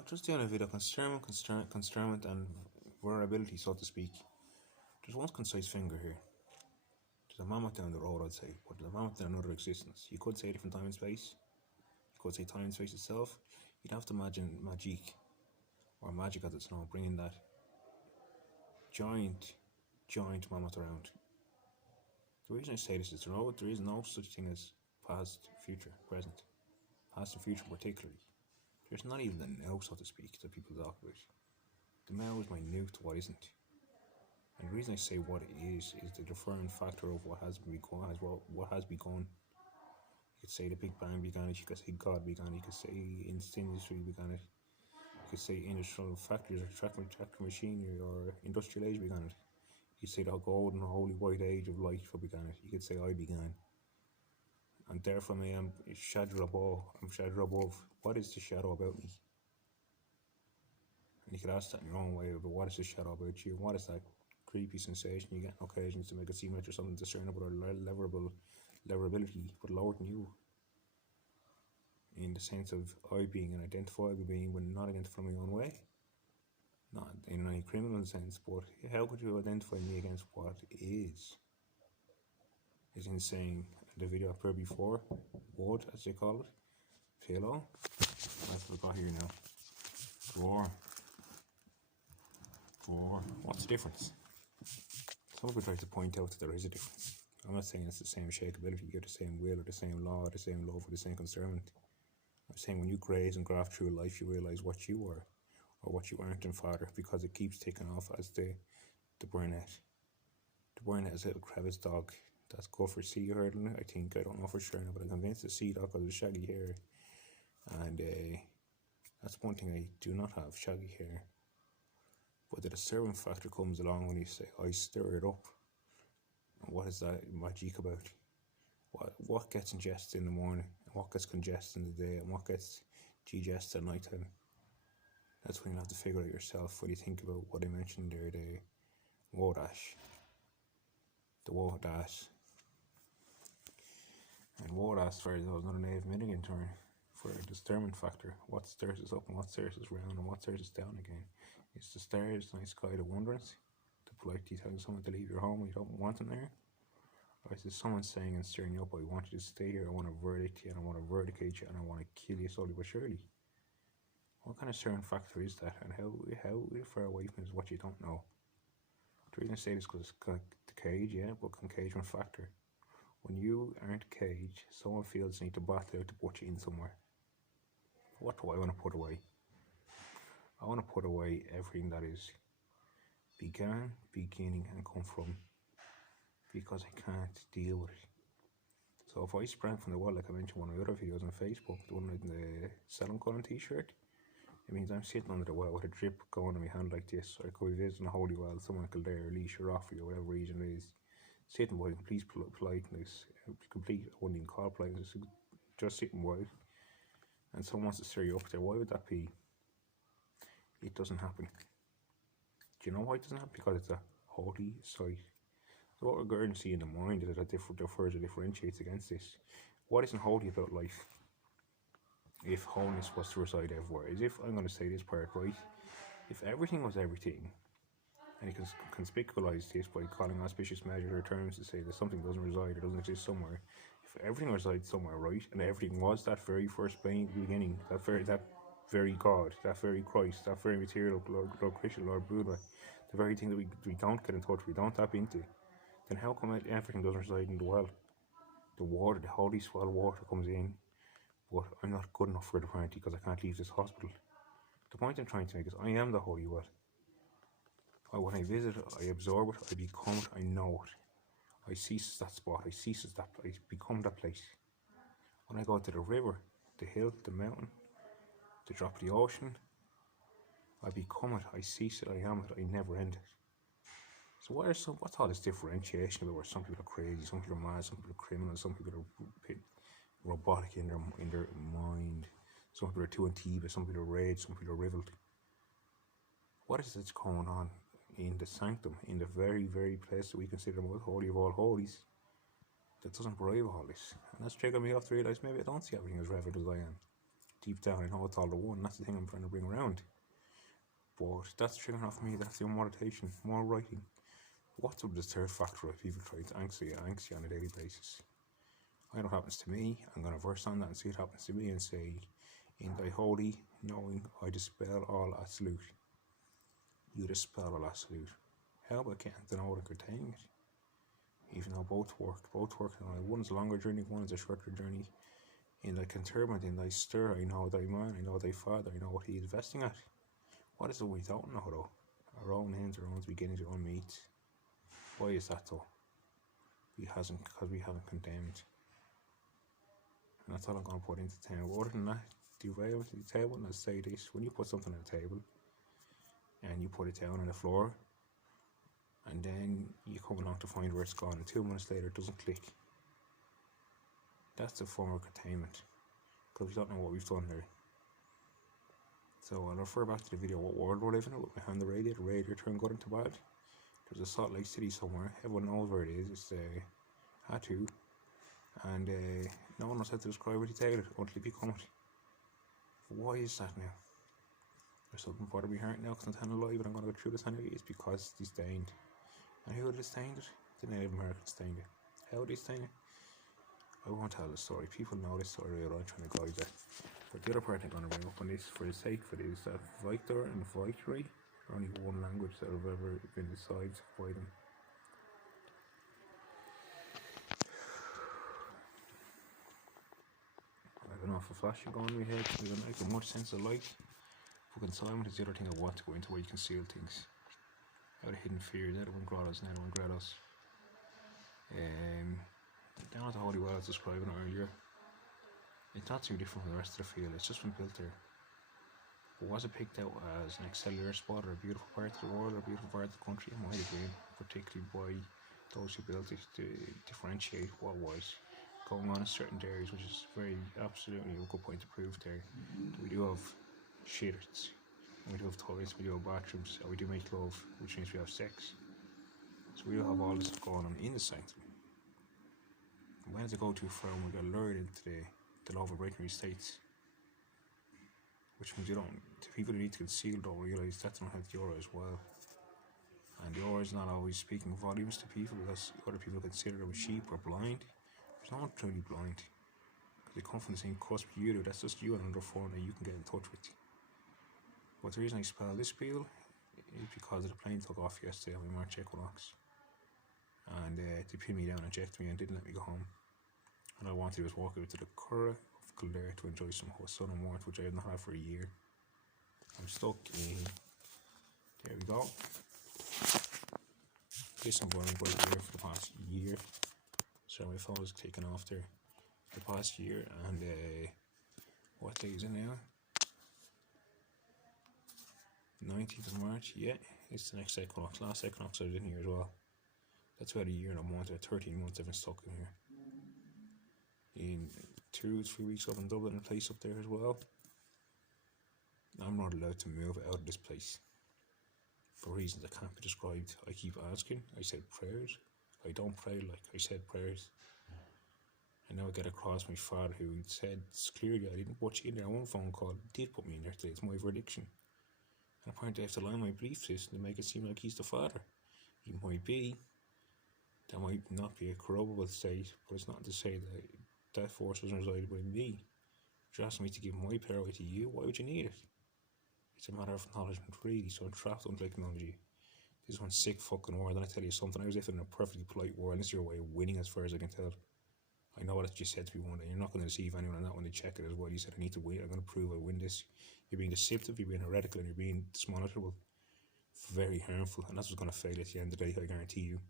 Now, just doing a video constraint and vulnerability, so to speak. There's one concise finger here. There's a mammoth down the road, I'd say, but there's a mammoth in another existence. You could say different time and space. You could say time and space itself. You'd have to imagine magic, or magic as it's known, bringing that giant mammoth around. The reason I say this is there is no such thing as past, future, present. Past and future particularly. There's not even the now, so to speak, that people talk about. The now is minute to what isn't. And the reason I say what it is the deferring factor of what has begun. You could say the Big Bang began it, you could say God began it, you could say industry began it, you could say industrial factories or tractor machinery or industrial age began it. You could say the golden holy white age of light began it. You could say I began. And therefore I am shadow above. I'm shadow above. What is the shadow about me? And you could ask that in your own way, but what is the shadow about you? What is that creepy sensation you get on occasions to make it seem like there's something discernible or leverability, but lower than you? In the sense of I being an identifiable being when not identifying my own way. Not in any criminal sense, but how could you identify me against what is? As in saying, the video I put before, wood as they call it, pillow. That's what I've got here now. Drawer. What's the difference? Some people try to point out that there is a difference. I'm not saying it's the same shakeability, or the same will, or the same law, or the same love, or the same concernment. I'm saying when you graze and graft through life, you realise what you are, or what you aren't in father, because it keeps taking off as the Burnett. The Burnett is a little crevice dog. That's good for sea herding, I think. I don't know for sure now, but I'm convinced it's sea dog because of shaggy hair. And that's one thing I do not have, shaggy hair. But the disturbing factor comes along when you say, I stir it up. And what is that magic about? What gets ingested in the morning, and what gets congested in the day, and what gets digested at night time? That's when you have to figure out yourself when you think about what I mentioned there, the wodash. The wodash. And wodash, for those, another native Minnegan term for a disturbing factor. What stirs us up and what stirs us round and what stirs us down again. It's the stars, the night sky, the wondrous, the politely telling someone to leave your home when you don't want them there. Or is it someone saying and stirring you up, I want you to stay here, I want to verdict you, and I want to vindicate you, and I want to kill you slowly but surely? What kind of stirring factor is that, and how far away from is what you don't know? The reason I say this is because the cage, yeah, but engagement factor. When you aren't caged, someone feels the need to battle out to put you in somewhere. What do I want to put away? I want to put away everything that is began, beginning, and come from, because I can't deal with it. So if I sprang from the wall, like I mentioned in one of my other videos on Facebook, the one in the Salon Cullen t-shirt, it means I'm sitting under the well with a drip going in my hand like this, or I could be visiting a holy well, someone could there leash or offer you, whatever reason it is, sitting while, please politeness, complete, I wouldn't even call politeness, just sitting while, and someone wants to stir you up there. Why would that be? It doesn't happen. Do you know why it doesn't happen? Because it's a holy sight. So what we're going to see in the mind is that it differentiates against this. What isn't holy about life? If holiness was to reside everywhere, as if, I'm going to say this part right, if everything was everything, and you can conspicualize this by calling auspicious measures or terms to say that something doesn't reside or doesn't exist somewhere, if everything resides somewhere, right, and everything was that very first beginning, that very God, that very Christ, that very material, Lord Krishna, Lord Buddha, the very thing that we don't get in touch, we don't tap into, then how come everything doesn't reside in the well? The water, the holy swell water comes in, but I'm not good enough for it apparently because I can't leave this hospital. The point I'm trying to make is I am the holy well. When I visit it, I absorb it, I become it, I know it. I cease that spot, I become that place. When I go to the river, the hill, the mountain, the drop of the ocean, I become it, I cease it, I am it, I never end it. So what's all this differentiation about where some people are crazy, some people are mad, some people are criminals, some people are robotic in their mind, some people are too antibes, some people are rage, some people are riveled? What is this going on in the sanctum, in the very, very place that we consider the most holy of all holies, that doesn't brave all this? And that's triggered me off to realise maybe I don't see everything as reverent as I am. deep down I know it's all the one. That's the thing I'm trying to bring around. But that's triggering off me. That's the more meditation, more writing. What's up with this third factor of people trying to angst you on a daily basis? I know what happens to me. I'm going to verse on that and see what happens to me and say, in thy holy knowing, I dispel all absolute. You dispel all absolute. How about can't I know what entertaining it? Even though both work. One's a longer journey, one's a shorter journey. In thy contentment, in thy stir, I know thy man, I know thy father, I know what he is investing at. What is it we don't know though? Our own ends, our own beginnings, our own meats. Why is that though? Because we haven't condemned. And that's all I'm going to put into the table. Other than that, derail to the table, and I'll say this: when you put something on the table and you put it down on the floor, and then you come along to find where it's gone, and 2 minutes later it doesn't click, that's a form of containment, because we don't know what we've done there. So I'll refer back to the video what world we're living in with my hand on the radiator turned good into bad. There's a Salt Lake City somewhere, everyone knows where it is. It's Hatu, and no one knows how to describe it until you become it. Why is that now? There's something part of my heart now because I'm telling alive and I'm going to go through this anyway. It's because they stained. And who they stained it? The Native Americans stained it. How they stained it? I won't tell the story. People know this story, I'm trying to guide that. But the other part I'm going to bring up on this for the sake of it is that Victor and Victory are only one language that have ever been decided by them. I don't know if a flash is going in my head, we don't make much sense of light. Fucking silent is the other thing I want to go into, where you conceal things. Out of hidden fears, out of one grottos, and out of one grottos. Down at the Holy Well I was describing it earlier. It's not too different from the rest of the field, it's just been built there. But was it picked out as an excellular spot or a beautiful part of the world or a beautiful part of the country? It might have been, particularly by those who built it, to differentiate what was going on in certain areas, which is absolutely a good point to prove there. We do have shitters, we do have toilets, we do have bathrooms, and we do make love, which means we have sex. So we do have all this going on in the sanctum. When does it go too far and we get lured into the love of breaking states? Which means the people who need to conceal don't realise that's not healthy aura as well. And the aura is not always speaking volumes to people because other people consider them sheep or blind. There's no one truly blind, because they come from the same cusp you do. That's just you and another form that you can get in touch with. But the reason I spell this spiel is because the plane took off yesterday on my March equinox. And they pinned me down and ejected me and didn't let me go home. And all I wanted to do was walk out to the Curragh of Kildare to enjoy some sun and warmth, which I have not had for a year. I'm stuck in, there we go, this I'm burning by here for the past year. So my phone was taken off there for the past year, and what day is it now? 19th of March, yeah, it's the next equinox. Last equinox I was in here as well. That's about a year and a month, or 13 months I've been stuck in here. In 2-3 weeks up in Dublin, a place up there as well. I'm not allowed to move out of this place for reasons that can't be described. I keep asking. I said prayers. I don't pray, like I said prayers. And now I get across my father, who said clearly I didn't put you in there. One phone call did put me in there today. It's my verdiction. And apparently I have to lie on my belief system to make it seem like he's the father. He might be. That might not be a corroborable state, but it's not to say that that force doesn't reside within me. If you're asking me to give my power away to you, why would you need it? It's a matter of acknowledgement, really. So I'm trapped under technology. This is one sick fucking world, and I tell you something, I was living in a perfectly polite world, and this is your way of winning as far as I can tell. I know what you said to me one day, you're not going to deceive anyone on that when they check it as well. You said I need to win, I'm going to prove I win this. You're being deceptive, you're being heretical, and you're being dismonitourable. Very harmful, and that's what's going to fail at the end of the day, I guarantee you.